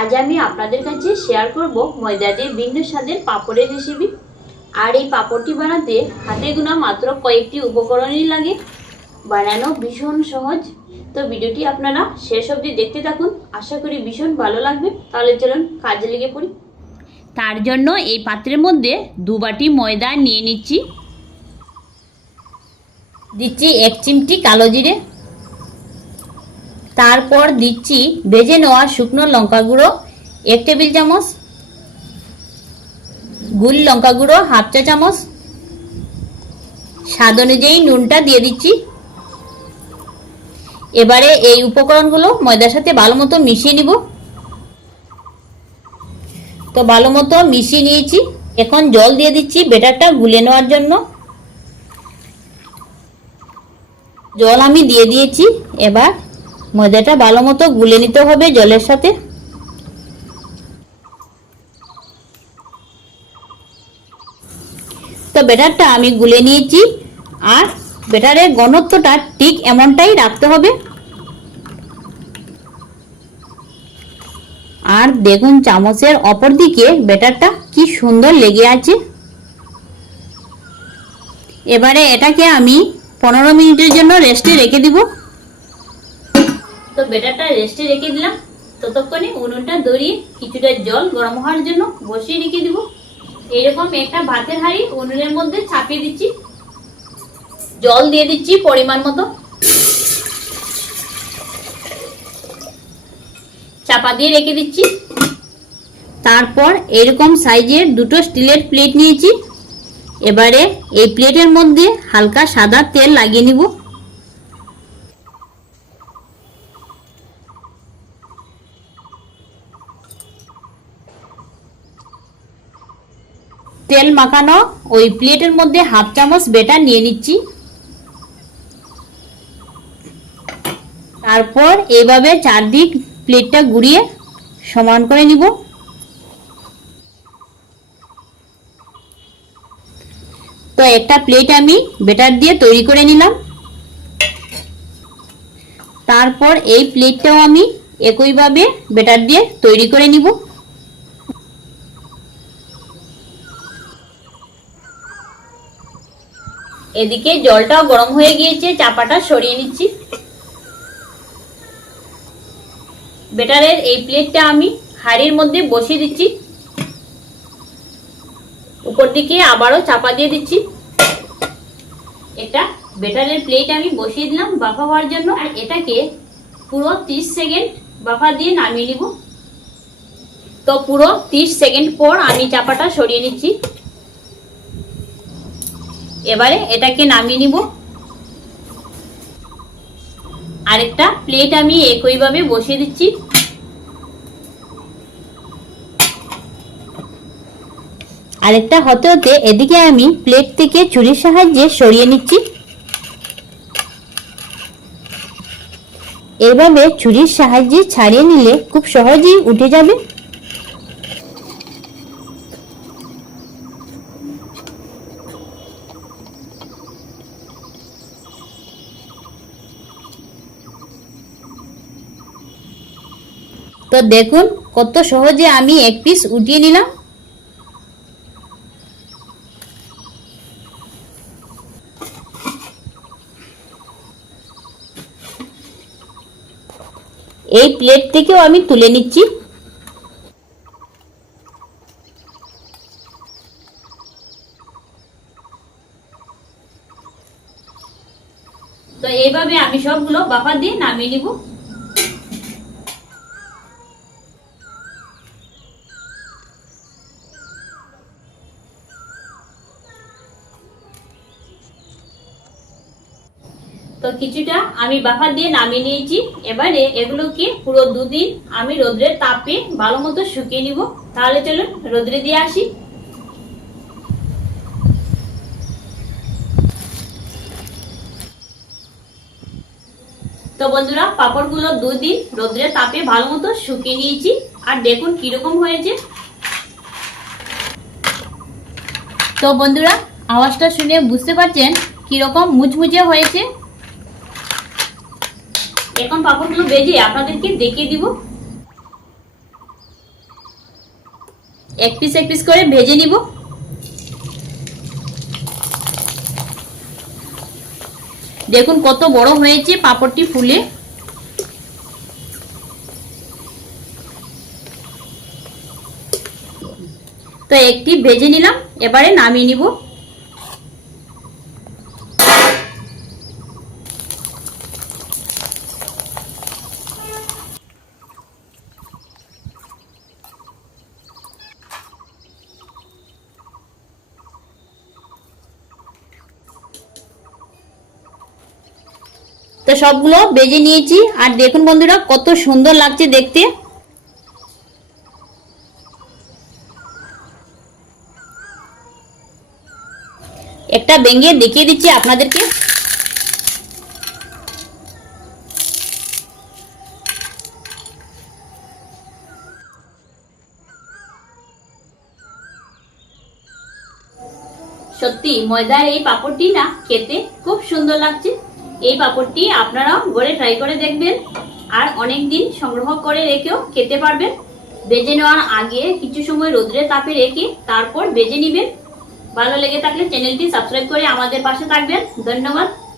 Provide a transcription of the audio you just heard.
আজ আমি আপনাদের কাছে শেয়ার করব ময়দা দিয়ে ভিন্ন স্বাদের পাপড়ের রেসিপি। আর এই পাপড়টি বানাতে হাতে গোনা মাত্র কয়েকটি উপকরণই লাগে, বানানো ভীষণ সহজ। তো ভিডিওটি আপনারা শেষ অবধি দেখতে থাকুন, আশা করি ভীষণ ভালো লাগবে। তাহলে চলুন কাজে লেগে পড়ি। তার জন্য এই পাত্রের মধ্যে 2 বাটি ময়দা নিয়ে নিচ্ছি। দিচ্ছি 1 চিমটি কালো জিরে, তারপর দিচ্ছি ভেজে নেওয়া শুকনো লঙ্কা গুঁড়ো 1 টেবিল চামচ, গুল লঙ্কা গুঁড়ো 1/2 চা চামচ, স্বাদ অনুযায়ী নুনটা দিয়ে দিচ্ছি। এবারে এই উপকরণগুলো ময়দার সাথে ভালো মতো মিশিয়ে নিব। তো ভালো মতো মিশিয়ে নিয়েছি, এখন জল দিয়ে দিচ্ছি ব্যাটারটা গুলে নেওয়ার জন্য। জল আমি দিয়ে দিয়েছি, এবার ময়দাটা ভালো মতো গুলে নিতে হবে জলের সাথে। তো ব্যাটারটা আমি গুলে নিয়েছি, আর ব্যাটারের ঘনত্বটা ঠিক এমনটাই রাখতে হবে। আর দেখুন চামচের অপর দিকে ব্যাটারটা কি সুন্দর লেগে আছে। এবারে এটাকে আমি 15 মিনিটের জন্য রেস্টে রেখে দিব। তো ব্যাটারটা রেস্টে রেখে দিলাম, ততক্ষণে উনুনটা ধরিয়ে কিছুটা জল গরম হওয়ার জন্য বসিয়ে রেখে দিব। এইরকম একটা ভাতের হাঁড়ি উনুনের মধ্যে চাপিয়ে দিচ্ছি, জল দিয়ে দিচ্ছি পরিমাণ মতো, চাপা দিয়ে রেখে দিচ্ছি। তারপর এরকম সাইজের 2টো স্টিলের প্লেট নিয়েছি। এবারে এই প্লেটের মধ্যে হালকা সাদা তেল লাগিয়ে নিব। তেল মাখানো ওই প্লেটের মধ্যে 1/2 চামচ ব্যাটার নিয়ে নিচ্ছি। তারপর এইভাবে চারদিক প্লেটটা ঘুরিয়ে সমান করে নিব। তো একটা প্লেট আমি ব্যাটার দিয়ে তৈরি করে নিলাম। তারপর এই প্লেটটাও আমি একইভাবে ব্যাটার দিয়ে তৈরি করে নিব। এদিকে জলটাও গরম হয়ে গিয়েছে, চাপাটা সরিয়ে নিচ্ছি। ব্যাটারের এই প্লেটটা আমি হাঁড়ির মধ্যে বসিয়ে দিচ্ছি, উপর দিকে আবারও চাপা দিয়ে দিচ্ছি। এটা ব্যাটারের প্লেট আমি বসিয়ে দিলাম বাফা হওয়ার জন্য, আর এটাকে পুরো 30 সেকেন্ড বাফা দিয়ে নামিয়ে নিব। তো পুরো 30 সেকেন্ড পর আমি চাপাটা সরিয়ে নিচ্ছি। এবারে এটাকে নামিয়ে নিব। আরেকটা প্লেট আমি একইভাবে বসিয়ে দিচ্ছি। আরেকটা হতে হতে এদিকে আমি প্লেট থেকে ছুরির সাহায্যে সরিয়ে নিচ্ছি। এভাবে ছুরির সাহায্যে ছাড়িয়ে নিলে খুব সহজেই উঠে যাবে। তো দেখুন কত সহজে আমি এক পিস উঠিয়ে নিলাম। এই প্লেট থেকেও আমি তুলে নিচ্ছি। তো এইভাবে আমি সবগুলো বাফা দিয়ে নামিয়ে নিব। তো কিছুটা আমি বাফা দিয়ে নামিয়ে নিয়েছি। এবারে এগুলোকে পুরো 2 দিন আমি রোদ্রের তাপে ভালো মতো শুকিয়ে নিব। তাহলে চলুন রোদ্রে দিয়ে আসি। তো বন্ধুরা, পাপড়গুলো 2 দিন রোদ্রের তাপে ভালো মতো শুকিয়ে নিয়েছি, আর দেখুন কিরকম হয়েছে। তো বন্ধুরা, আওয়াজটা শুনে বুঝতে পারছেন কিরকম মুচমুচে হয়েছে। এখন পাপড়গুলো ভেজে আপনাদেরকে দেখিয়ে দিব। এক পিস করে ভেজে নিব। দেখুন কত বড় হয়েছে পাপড়টি ফুলে। তো একটি ভেজে নিলাম, এবারে নামিয়ে নিব। তো সবগুলো ভেজে নিয়েছি, আর দেখুন বন্ধুরা কত সুন্দর লাগছে দেখতে। একটা ভেঙে দেখিয়ে দিচ্ছি আপনাদেরকে। সত্যি ময়দার এই পাপড়টি না খেতে খুব সুন্দর লাগছে। এই পাপড়টি আপনারা ঘরে ট্রাই করে দেখবেন, আর অনেক দিন সংগ্রহ করে রেখেও খেতে পারবেন। ভেজে নেওয়ার আগে কিছু সময় রোদ্রে তাপে রেখে তারপর ভেজে নেবেন। ভালো লেগে থাকলে চ্যানেলটি সাবস্ক্রাইব করে আমাদের পাশে থাকবেন। ধন্যবাদ।